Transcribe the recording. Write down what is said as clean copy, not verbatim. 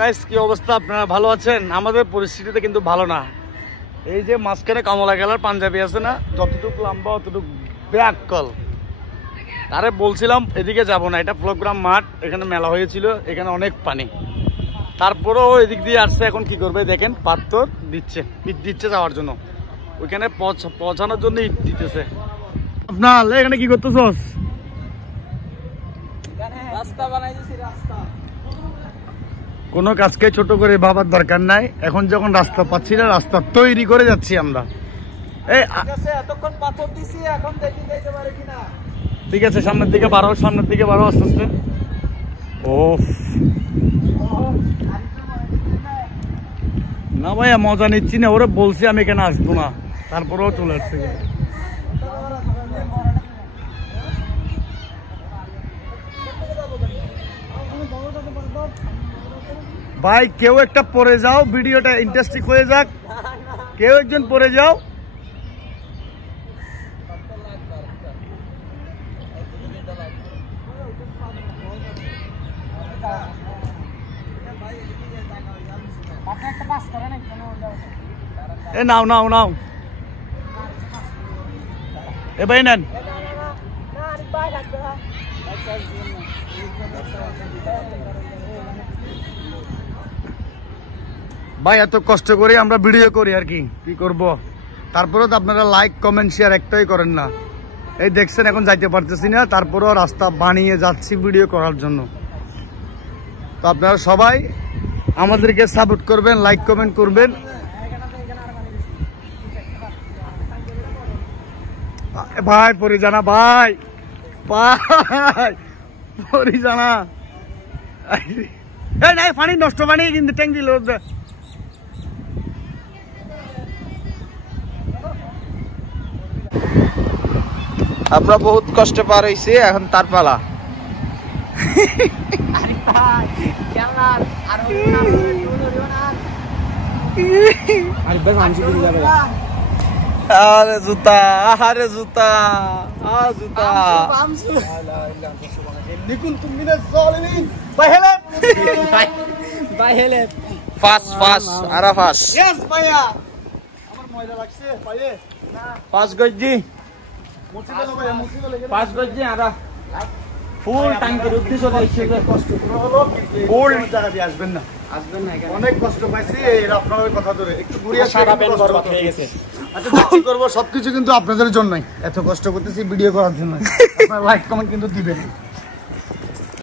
Guys কি অবস্থা, আপনারা ভালো আছেন? আমাদের পরিস্থিতিতে কিন্তু ভালো না। এই যে মাঝখানে কমলা কালার পাঞ্জাবি আছে না, যতটুকু লম্বা অতটুকু ব্যাক কল। তারে বলছিলাম এদিকে যাব না, এটা প্রোগ্রাম মাঠ, এখানে মেলা হয়েছিল, এখানে অনেক পানি। তারপরেও এদিক দিয়ে আসছে। এখন কি করবে দেখেন, পাথর দিচ্ছে, ইট দিচ্ছে যাওয়ার জন্য, ওইখানে পৌঁছানোর জন্য ইট দিতেছে। আপনার এখানে কি করতেছস? রাস্তা বানাইতেছি। রাস্তা কোনো কাজকে ছোট করে ভাবার দরকার নাই। এখন যখন রাস্তা পাচ্ছি না, রাস্তা তৈরি করে যাচ্ছি আমরা। এই এতক্ষণ পাথর দিছি, এখন দেখি যাইতে পারে কিনা। ঠিক আছে, সামনের দিকে বাড়ো, সামনের দিকে বাড়ো আস্তে আস্তে। ও না ভাইয়া, মজা নিচ্ছি না, ওরা বলছি আমি এখানে আসবো না, তারপরেও চলে আসছে। ভাই কেউ একটা পড়ে যাও, ভিডিওটা ইন্টারেস্টিং হয়ে যাক, কেউ একজন পড়ে যাও। এ নাও নাও নাও, এ ভাই নেন। ভাই এত কষ্ট করে আমরা ভিডিও করি আর কি করব, তারপরেও তো আপনারা লাইক কমেন্ট শেয়ার একটাই করেন না। এই দেখছেন এখন যাইতে পারতেছি না, তারপরেও রাস্তা বানিয়ে যাচ্ছি ভিডিও করার জন্য। তো আপনারা সবাই আমাদেরকে সাপোর্ট করবেন, লাইক কমেন্ট করবেন। ভাই পরি জানা, ভাই ভাই পরি জানা, এই নাই পানি নষ্ট, পানি কিন্তু ট্যাঙ্ক দিল। আমরা বহুত কষ্টে পার হইছি, এখন তার পালা। আরে জুতা, আরে জুতা, জুতা। ফাস্ট ফাস্ট আরা ফাস্ট। ইয়েস ভাইয়া, আমার ময়দা লাগছে পায়ে। ফাস্ট গজ্জি, ফাস্ট গজ্জি আরা ফুল ট্যাঙ্কের উদ্দেশ্য চলে এসেছে। কষ্ট পুরো হলো, ফুল জায়গা দিয়ে আসবেন না, আসবেন না এখানে। অনেক কষ্ট পাইছি এই আপনাদের কথা ধরে। একটু ঘুরিয়ে সারা পেন বরবাদ হয়ে গেছে। আচ্ছা কি করবো, সবকিছু কিন্তু আপনাদের জন্যই, এত কষ্ট করতেছি ভিডিও করার জন্য। আপনারা লাইক কমেন্ট কিন্তু দিবেন।